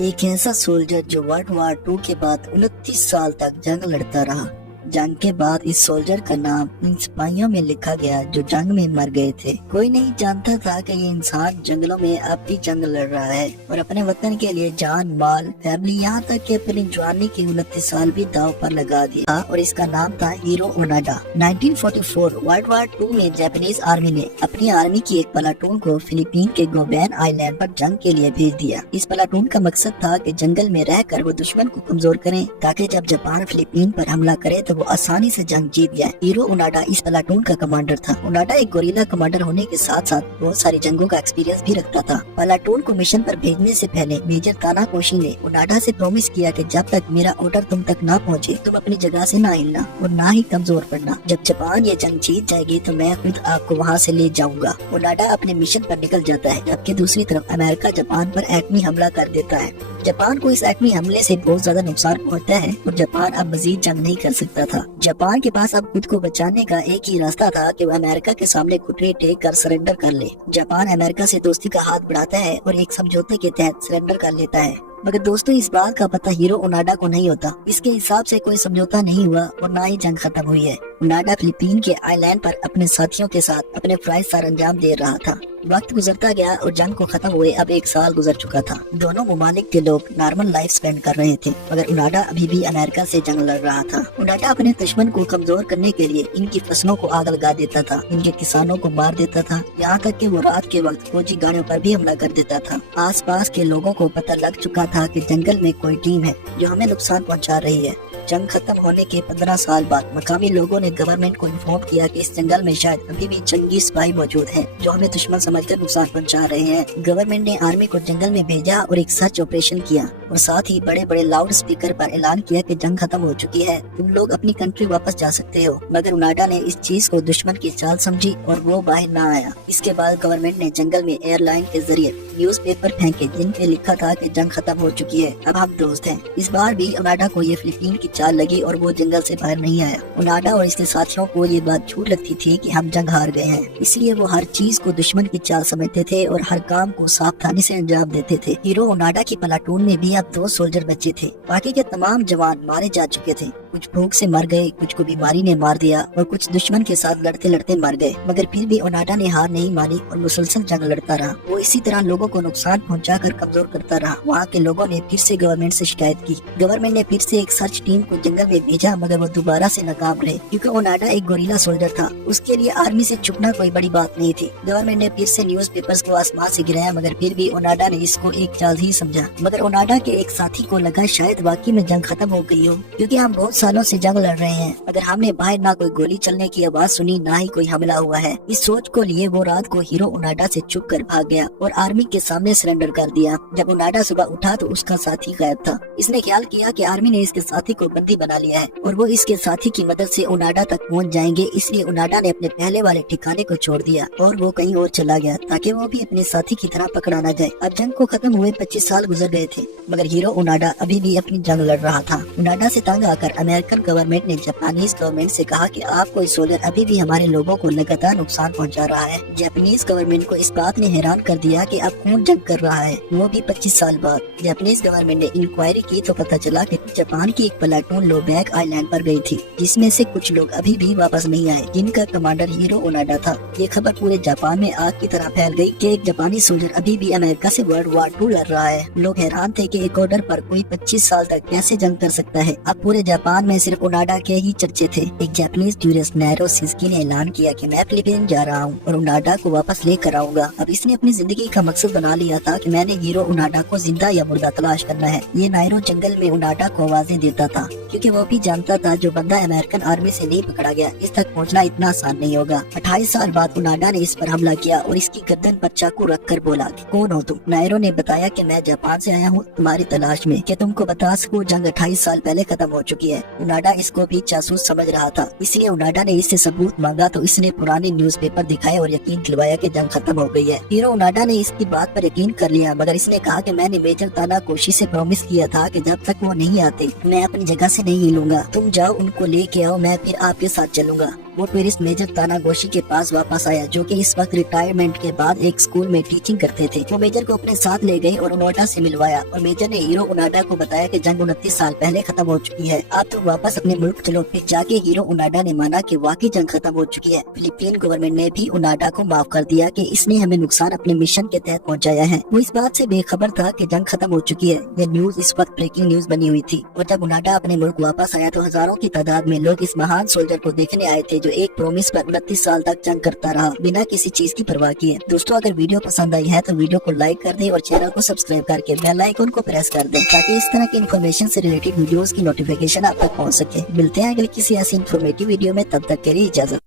एक ऐसा सोल्जर जो वर्ल्ड वार 2 के बाद 29 साल तक जंग लड़ता रहा। जंग के बाद इस सोल्जर का नाम इन सिपाहियों में लिखा गया जो जंग में मर गए थे। कोई नहीं जानता था कि ये इंसान जंगलों में अब भी जंग लड़ रहा है और अपने वतन के लिए जान माल फैमिली यहाँ तक कि अपनी जवानी के 29 साल भी दांव पर लगा दिया और इसका नाम था हीरो ओनाडा। 1944 वर्ल्ड वार 2 में जापानीज आर्मी ने अपनी आर्मी की एक प्लाटून को फिलीपीन के गोबैन आइलैंड पर जंग के लिए भेज दिया। इस प्लाटून का मकसद था कि जंगल में रहकर वो दुश्मन को कमजोर करें ताकि जब जापान फिलीपीन पर हमला करे तो वो आसानी से जंग जीत गया। हीरो ओनाडा इस प्लाटून का कमांडर था। ओनाडा एक गोरिल्ला कमांडर होने के साथ साथ बहुत सारी जंगों का एक्सपीरियंस भी रखता था। प्लाटून को मिशन पर भेजने से पहले मेजर तानाकोशी ने ओनाडा से प्रॉमिस किया कि जब तक मेरा ऑर्डर तुम तक ना पहुंचे तुम अपनी जगह से ना हिलना और ना ही कमजोर पड़ना। जब जापान ये जंग जीत जाएगी तो मैं खुद आपको वहाँ से ले जाऊंगा। ओनाडा अपने मिशन पर निकल जाता है, जबकि दूसरी तरफ अमेरिका जापान पर एटमी हमला कर देता है। जापान को इस एटमी हमले से बहुत ज्यादा नुकसान पहुंचता है और जापान अब मजीद जंग नहीं कर सकता था। जापान के पास अब खुद को बचाने का एक ही रास्ता था कि वो अमेरिका के सामने घुटने टेक कर सरेंडर कर ले। जापान अमेरिका से दोस्ती का हाथ बढ़ाता है और एक समझौते के तहत सरेंडर कर लेता है। मगर दोस्तों इस बात का पता हीरो ओनाडा को नहीं होता। इसके हिसाब से कोई समझौता नहीं हुआ और ना ही जंग खत्म हुई है। ओनाडा फिलीपीन के आइलैंड पर अपने साथियों के साथ अपने फराइज सर अंजाम दे रहा था। वक्त गुजरता गया और जंग को खत्म हुए अब 1 साल गुजर चुका था। दोनों ममालिक के लोग नॉर्मल लाइफ स्पेंड कर रहे थे, मगर ओनाडा अभी भी अमेरिका से जंग लड़ रहा था। ओनाडा अपने दुश्मन को कमजोर करने के लिए इनकी फसलों को आग लगा देता था, इनके किसानों को मार देता था, यहाँ तक कि वो रात के वक्त फौजी गाड़ियों पर भी हमला कर देता था। आस पास के लोगों को पता लग चुका था कि जंगल में कोई टीम है जो हमें नुकसान पहुँचा रही है। जंग खत्म होने के 15 साल बाद मकामी लोगों ने गवर्नमेंट को इन्फॉर्म किया कि इस जंगल में शायद अभी भी जंगी सिपाही मौजूद हैं जो हमें दुश्मन समझकर नुकसान पहुंचा रहे हैं। गवर्नमेंट ने आर्मी को जंगल में भेजा और एक सर्च ऑपरेशन किया और साथ ही बड़े बड़े लाउड स्पीकर पर ऐलान किया कि जंग खत्म हो चुकी है, तुम लोग अपनी कंट्री वापस जा सकते हो। मगर ओनाडा ने इस चीज को दुश्मन की चाल समझी और वो बाहर न आया। इसके बाद गवर्नमेंट ने जंगल में एयरलाइन के जरिए न्यूज़पेपर फेंके जिन पे लिखा था कि जंग खत्म हो चुकी है, अब हम दोस्त हैं। इस बार भी ओनाडा को ये फिलीपीन की चाल लगी और वो जंगल से बाहर नहीं आया। ओनाडा और इसके साथियों को ये बात झूठ लगती थी कि हम जंग हार गए हैं, इसलिए वो हर चीज को दुश्मन की चाल समझते थे और हर काम को सावधानी से अंजाम देते थे। हीरो ओनाडा की प्लाटून में भी अब 2 सोल्जर बचे थे। बाकी के तमाम जवान मारे जा चुके थे। कुछ भूख से मर गए, कुछ को बीमारी ने मार दिया और कुछ दुश्मन के साथ लड़ते लड़ते मर गए। मगर फिर भी ओनाडा ने हार नहीं मानी और मुसलसल जंग लड़ता रहा। वो इसी तरह लोगों को नुकसान पहुंचाकर कमजोर करता रहा। वहाँ के लोगों ने फिर से गवर्नमेंट से शिकायत की। गवर्नमेंट ने फिर से एक सर्च टीम को जंगल में भेजा, मगर वो दोबारा से नाकाम रहे क्योंकि ओनाडा एक गोरिल्ला सोल्जर था। उसके लिए आर्मी से छुपना कोई बड़ी बात नहीं थी। गवर्नमेंट ने फिर से न्यूज़पेपर्स को आसमान से गिराया, मगर फिर भी ओनाडा ने इसको एक चाल ही समझा। मगर ओनाडा के एक साथी को लगा शायद वाकई में जंग खत्म हो गई हो, क्योंकि हम बहुत सालों से जंग लड़ रहे हैं, मगर हमने बाहर ना कोई गोली चलने की आवाज सुनी ना ही कोई हमला हुआ है। इस सोच को लिए वो रात को हीरो ओनाडा से छुप कर भाग गया और आर्मी के सामने सरेंडर कर दिया। जब ओनाडा सुबह उठा तो उसका साथी गायब था। इसने ख्याल किया कि आर्मी ने इसके साथी को बंदी बना लिया है और वो इसके साथी की मदद से ओनाडा तक पहुंच जाएंगे, इसलिए ओनाडा ने अपने पहले वाले ठिकाने को छोड़ दिया और वो कहीं और चला गया ताकि वो भी अपने साथी की तरह पकड़ा न जाए। अब जंग को खत्म हुए 25 साल गुजर गए थे, मगर हीरो ओनाडा अभी भी अपनी जंग लड़ रहा था। ओनाडा से तंग आकर अमेरिकन गवर्नमेंट ने जापानीज गवर्नमेंट से कहा कि आप कोई सोल्जर अभी भी हमारे लोगों को लगातार नुकसान पहुंचा रहा है। जापानीज गवर्नमेंट को इस बात ने हैरान कर दिया कि अब कौन जंग कर रहा है, वो भी 25 साल बाद। जापानीज गवर्नमेंट ने इंक्वायरी की तो पता चला कि जापान की एक प्लाटून लोबैक आइलैंड पर गई थी, जिसमें से कुछ लोग अभी भी वापस नहीं आए, जिनका कमांडर हीरो ओनाडा था। ये खबर पूरे जापान में आग की तरह फैल गई कि एक जापानी सोल्जर अभी भी अमेरिका से वर्ल्ड वार 2 लड़ रहा है। लोग हैरान थे कि एक ऑर्डर पर कोई 25 साल तक कैसे जंग कर सकता है। अब पूरे जापान में सिर्फ ओनाडा के ही चर्चे थे। एक जापानीज टूरिस्ट नायरो सिस्की ने ऐलान किया कि मैं फिलीपीन जा रहा हूँ और ओनाडा को वापस लेकर आऊंगा। अब इसने अपनी जिंदगी का मकसद बना लिया था कि मैंने हीरो ओनाडा को जिंदा या मुर्दा तलाश करना है। ये नायरो जंगल में ओनाडा को आवाजें देता था क्योंकि वो भी जानता था जो बंदा अमेरिकन आर्मी से नहीं पकड़ा गया इस तक पहुंचना इतना आसान नहीं होगा। 28 साल बाद ओनाडा ने इस पर हमला किया और इसकी गर्दन पर चाकू रख कर बोला कि कौन हो तुम। नायरो ने बताया कि मैं जापान से आया हूँ तुम्हारी तलाश में, कि तुमको बता सकूं जंग 28 साल पहले खत्म हो चुकी है। ओनाडा इसको भी जासूस समझ रहा था, इसलिए ओनाडा ने इससे सबूत मांगा तो इसने पुराने न्यूज़पेपर दिखाए और यकीन दिलवाया कि जंग खत्म हो गई है। हीरो ओनाडा ने इसकी बात पर यकीन कर लिया, मगर इसने कहा कि मैंने मेजर तानाकोशी से प्रॉमिस किया था कि जब तक वो नहीं आते मैं अपनी जगह से नहीं हिलूंगा। तुम जाओ उनको लेके आओ, मैं फिर आपके साथ चलूंगा। वो टूरिस्ट मेजर तानागोशी के पास वापस आया, जो कि इस वक्त रिटायरमेंट के बाद एक स्कूल में टीचिंग करते थे। वो मेजर को अपने साथ ले गए और ओनोडा से मिलवाया और मेजर ने हीरो ओनोडा को बताया कि जंग 29 साल पहले खत्म हो चुकी है, आप तो वापस अपने मुल्क चलो। फिर जाके हीरो ओनोडा ने माना कि वाकई जंग खत्म हो चुकी है। फिलीपीन गवर्नमेंट ने भी ओनोडा को माफ कर दिया कि इसने हमें नुकसान अपने मिशन के तहत पहुंचाया है। वो इस बात से बेखबर था कि जंग खत्म हो चुकी है। ये न्यूज इस वक्त ब्रेकिंग न्यूज बनी हुई थी। और जब ओनोडा अपने मुल्क वापस आया तो हजारों की तादाद में लोग इस महान सोल्जर को देखने आए थे, जो एक प्रॉमिस पर 29 साल तक जंग करता रहा बिना किसी चीज की परवाह किए। दोस्तों, अगर वीडियो पसंद आई है तो वीडियो को लाइक कर दें और चैनल को सब्सक्राइब करके बेल आइकन को प्रेस कर दें, ताकि इस तरह की इन्फॉर्मेशन से रिलेटेड वीडियोस की नोटिफिकेशन आप तक पहुंच सके। मिलते हैं अगली किसी ऐसी इन्फॉर्मेटिव वीडियो में, तब तक के लिए इजाजत।